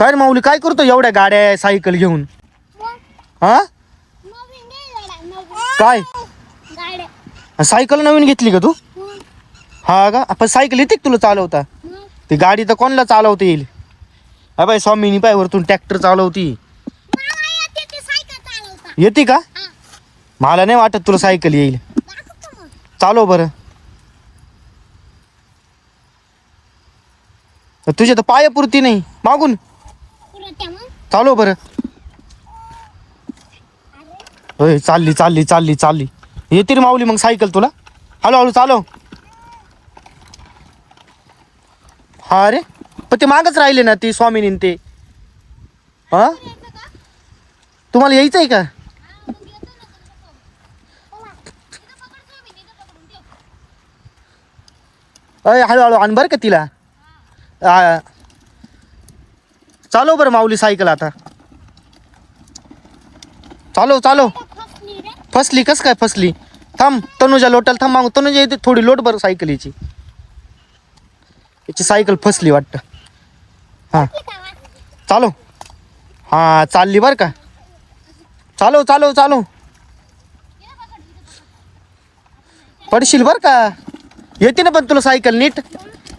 काय रे माऊली, काय करतो एवढ्या गाड्या सायकल घेऊन? हा काय सायकल नवीन घेतली का तू? हा का? आपण सायकल येते का तुला चालवता? ती गाडी तर कोणाला चालवता येईल? हा बाई, स्वामीनी पाय वरतून ट्रॅक्टर चालवती. येते का? मला नाही वाटत तुला सायकल येईल. चालव बरं. तुझ्या तर पायापुरती नाही, मागून चालव बरं. होय, चालली चालली चालली चालली. येते रे माऊली मग सायकल तुला. हळूहळू चालव. हा रे, पण ते मागच राहिले ना ते स्वामीनी ते. हा, तुम्हाला यायचंय का? अय हळूहळू आण बरं का तिला. चालव बरं माऊली सायकल आता. चालव चालव. फसली कस काय फसली? थांब, तनुजा लोटल थांब. मागून तनुजा येते, थोडी लोट बरं सायकल याची. याची सायकल फसली वाटतं. हा चालव. हा चालली बरं का. चालव चालव चालव. पडशील बरं का. येते ना पण तुला सायकल नीट.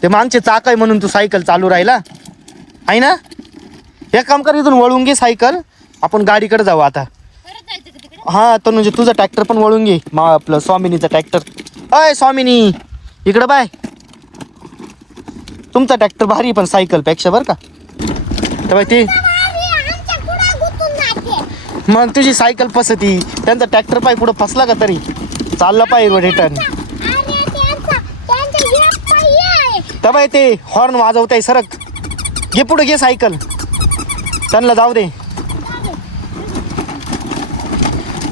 ते मागचे चाक आहे म्हणून तू सायकल चालू राहिला आहे ना. एक काम कर, इथून वळून घे सायकल, आपण गाडीकडे जाऊ आता. हा तनुजा, तुझा ट्रॅक्टर पण वळून घे, आपलं स्वामिनीचा ट्रॅक्टर. अय स्वामिनी, इकडं बाय. तुमचा ट्रॅक्टर भारी पण सायकल पेक्षा बरं का. तर ते मग तुझी सायकल फसती, त्यांचा ट्रॅक्टर पाय पुढं फसला का तरी चालला पाहिजे रिटर्न. तबाय ते हॉर्न वाजवत आहे, सरक. घे पुढे घे सायकल, त्यांना जाऊ दे.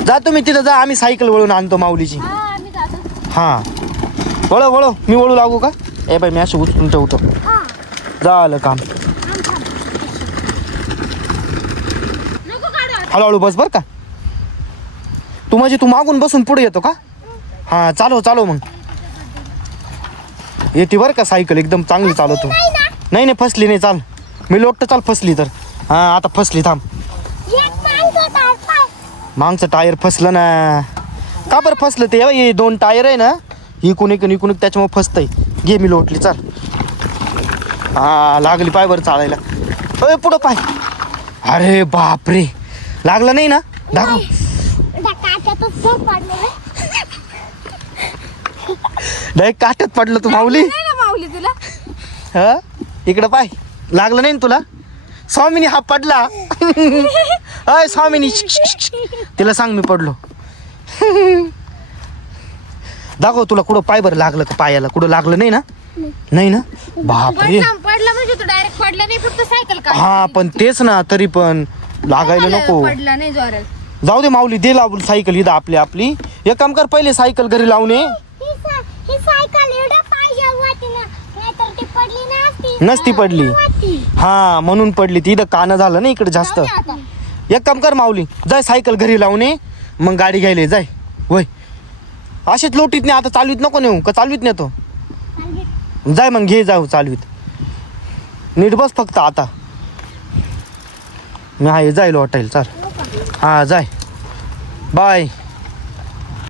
जा तुम्ही तिथं जा, आम्ही सायकल वळून आणतो माऊलीची. हा वळव वळव. मी वळू लागू का? ए बाई, मी अशी उचलून ठेवतो. झालं काम. हळूहळू बस बर का. तू म्हणजे तू मागून बसून पुढे येतो का? हा चालव चालव मग. येते बरं का सायकल, एकदम चांगली चालवतो. नाही नाही फसली नाही, चाल. मी लोटतो, चाल. फसली तर हा, आता फसली. थांब. मागचं टायर फसलं ना. का बरं फसलं ते? हे दोन टायर आहे ना, इकून इकून इकून, त्याच्यामुळे फसतंय. घे, मी लोटली, चाल. हा लागली पाय बरं चालायला. अय पुढं पाय. अरे बापरे, लागलं नाही ना? दाखव. नाही काट्यात पडलं तू माऊली. तुला हा इकडं पाय. लागलं नाही ना तुला? स्वामिनी हा पडला. अय स्वामिनी, तिला सांग मी पडलो. दाखव तुला कुठं पाय बरं लागलं का? पायाला कुठं लागलं नाही ना? नाही ना? बापरे. पडला म्हणजे तू डायरेक्ट पडला नाही, फक्त सायकल का. हा पण तेच ना, तरी पण लागायला नको. पडला नाही जोरात. जाऊ दे माऊली, दे लावून सायकल इथं आपली आपली. एक काम कर, पहिले सायकल घरी लावणे. नसती पडली. हा म्हणून पडली ती. इथं कानं झालं ना इकडे जास्त. एक काम कर माऊली, जाय सायकल घरी लावणे, मग गाडी घ्यायला जाय. वय अशीच लोटीत नाही आता, चालवीत नको नेऊ का? चालवीत नेतो. जाय मग, घे जाऊ चालवीत. नीट बस फक्त आता. मी आहे, जाय लोटायला. चाल. हा जाय. बाय.